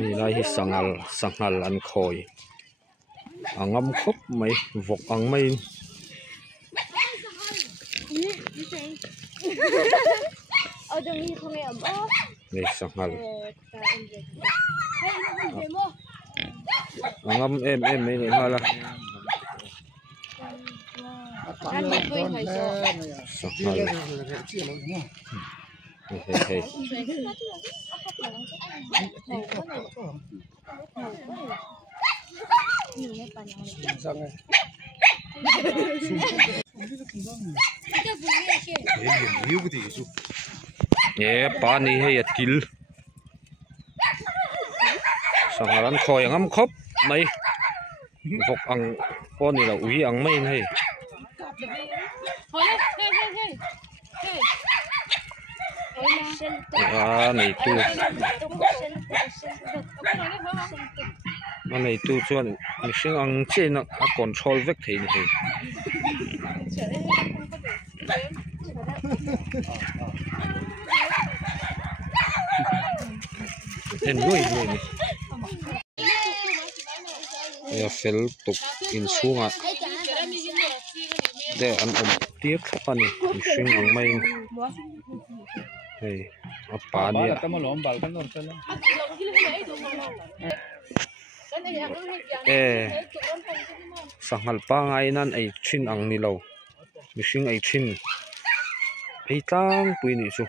นี่lai hi sangal an khoi angam khop mai vok ang maiนี่sangal angam em mai ni hala sangal hey ye pani hay atil sangaran khoi angam khop mai vok ang poni la ui ang mai hay này tu chuan mình sinh ăn trên nó control vết thì này em nuôi này ya fel tục in xuống à để ăn ôm tiếc apa nih mình sinh ăn mai hey apa dia sangal pa ngai nan ai thin ang ni lo mishing ai thin ai tang pui ni chu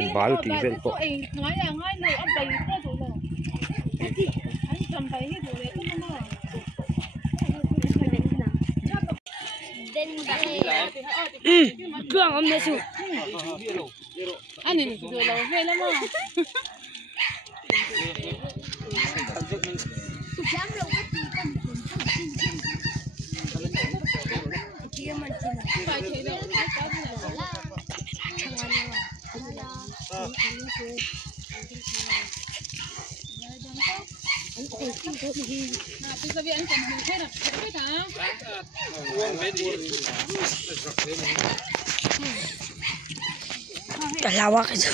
in bal ti vel po cương ông này chú anh này rồi lâu về lắm mà cả lawak itu.